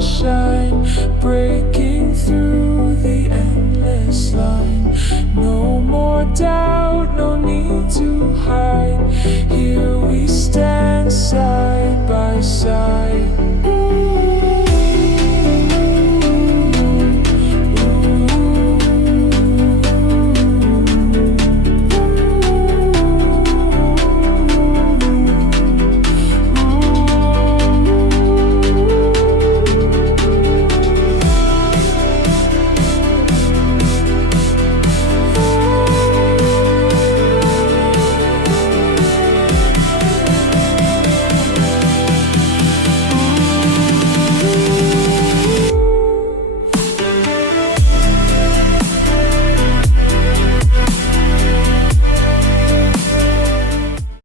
sunshine, breaking through the endless line. No more doubt, no need to hide.